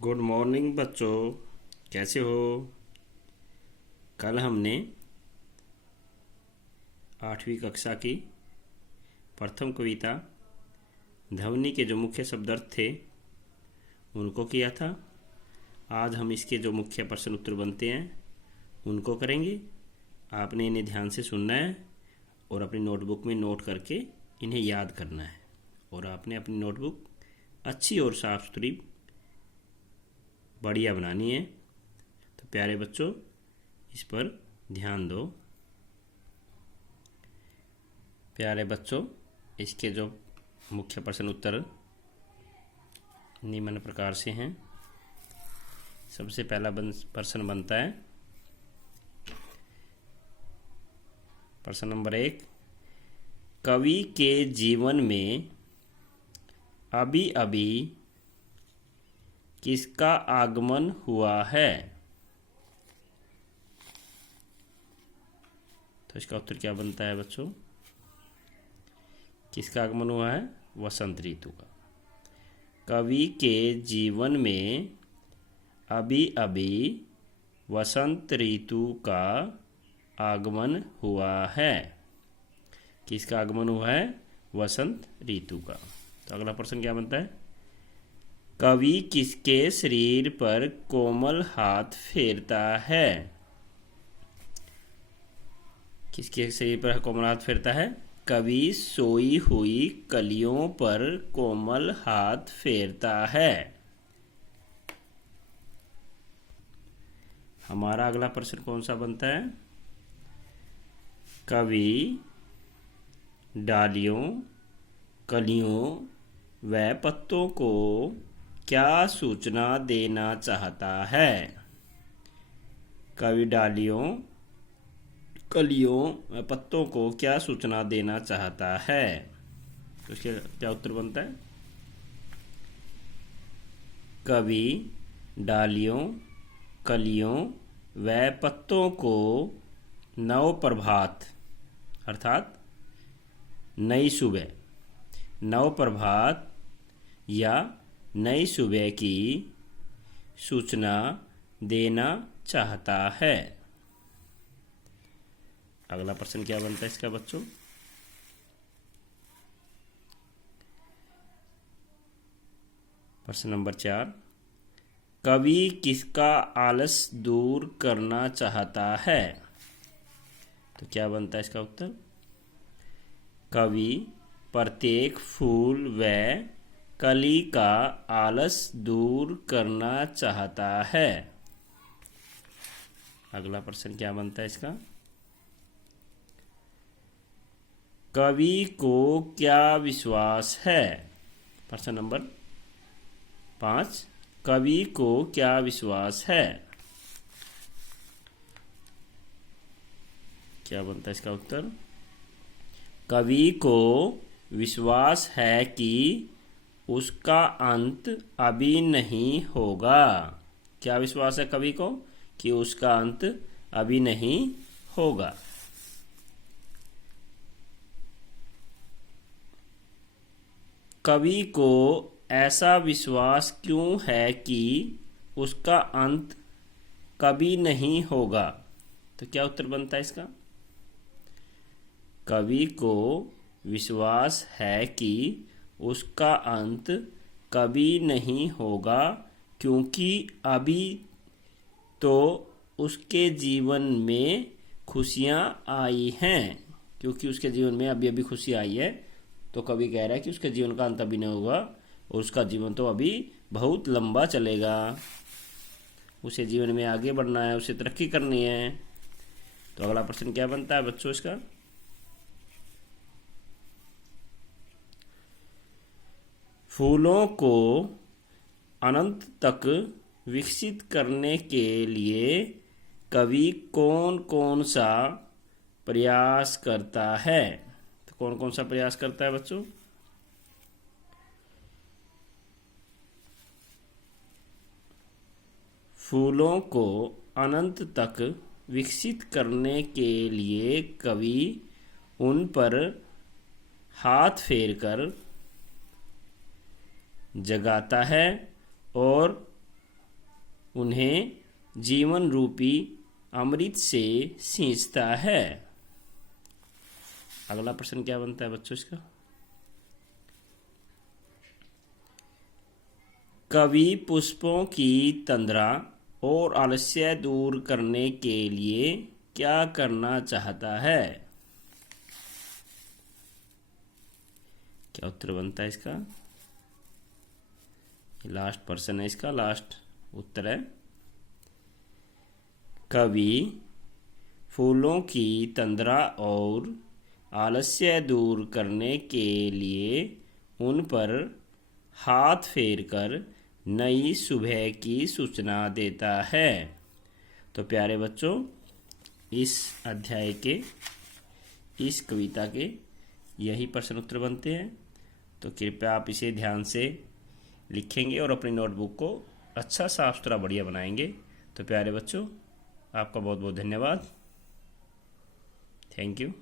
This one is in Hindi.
गुड मॉर्निंग बच्चों, कैसे हो। कल हमने 8वीं कक्षा की प्रथम कविता ध्वनि के जो मुख्य शब्दार्थ थे उनको किया था। आज हम इसके जो मुख्य प्रश्न उत्तर बनते हैं उनको करेंगे। आपने इन्हें ध्यान से सुनना है और अपनी नोटबुक में नोट करके इन्हें याद करना है। और आपने अपनी नोटबुक अच्छी और साफ सुथरी बढ़िया बनानी है। तो प्यारे बच्चों, इस पर ध्यान दो। प्यारे बच्चों, इसके जो मुख्य प्रश्न उत्तर निम्न प्रकार से हैं। सबसे पहला प्रश्न बनता है, प्रश्न नंबर 1, कवि के जीवन में अभी अभी किसका आगमन हुआ है। तो इसका उत्तर क्या बनता है बच्चों? किसका आगमन हुआ है? वसंत ऋतु का। कवि के जीवन में अभी अभी वसंत ऋतु का आगमन हुआ है। किसका आगमन हुआ है? वसंत ऋतु का। तो अगला प्रश्न क्या बनता है, कवि किसके शरीर पर कोमल हाथ फेरता है। किसके शरीर पर कोमल हाथ फेरता है? कवि सोई हुई कलियों पर कोमल हाथ फेरता है। हमारा अगला प्रश्न कौन सा बनता है, कवि डालियों, कलियों व पत्तों को क्या सूचना देना चाहता है। कवि डालियों, कलियों व पत्तों को क्या सूचना देना चाहता है। तो इसका क्या उत्तर बनता है? कवि डालियों, कलियों व पत्तों को नव प्रभात अर्थात नई सुबह, नव प्रभात या नई सुबह की सूचना देना चाहता है। अगला प्रश्न क्या बनता है इसका बच्चों? प्रश्न नंबर 4, कवि किसका आलस दूर करना चाहता है। तो क्या बनता है इसका उत्तर? कवि प्रत्येक फूल व कली का आलस दूर करना चाहता है। अगला प्रश्न क्या बनता है इसका? कवि को क्या विश्वास है। प्रश्न नंबर 5, कवि को क्या विश्वास है। क्या बनता है इसका उत्तर? कवि को विश्वास है कि उसका अंत अभी नहीं होगा। क्या विश्वास है कवि को? कि उसका अंत अभी नहीं होगा। कवि को ऐसा विश्वास क्यों है कि उसका अंत कभी नहीं होगा। तो क्या उत्तर बनता है इसका? कवि को विश्वास है कि उसका अंत कभी नहीं होगा क्योंकि अभी तो उसके जीवन में खुशियाँ आई हैं। क्योंकि उसके जीवन में अभी अभी खुशी आई है, तो कवि कह रहा है कि उसके जीवन का अंत अभी नहीं होगा और उसका जीवन तो अभी बहुत लंबा चलेगा। उसे जीवन में आगे बढ़ना है, उसे तरक्की करनी है। तो अगला प्रश्न क्या बनता है बच्चों इसका? फूलों को अनंत तक विकसित करने के लिए कवि कौन कौन सा प्रयास करता है। तो कौन कौन सा प्रयास करता है बच्चों? फूलों को अनंत तक विकसित करने के लिए कवि उन पर हाथ फेरकर जगाता है और उन्हें जीवन रूपी अमृत से सींचता है। अगला प्रश्न क्या बनता है बच्चों इसका? कवि पुष्पों की तंद्रा और आलस्य दूर करने के लिए क्या करना चाहता है? क्या उत्तर बनता है इसका? लास्ट प्रश्न है इसका, लास्ट उत्तर है कवि फूलों की तंद्रा और आलस्य दूर करने के लिए उन पर हाथ फेरकर नई सुबह की सूचना देता है। तो प्यारे बच्चों, इस अध्याय के, इस कविता के यही प्रश्न उत्तर बनते हैं। तो कृपया आप इसे ध्यान से लिखेंगे और अपनी नोटबुक को अच्छा साफ सुथरा बढ़िया बनाएंगे। तो प्यारे बच्चों, आपका बहुत बहुत धन्यवाद। Thank you.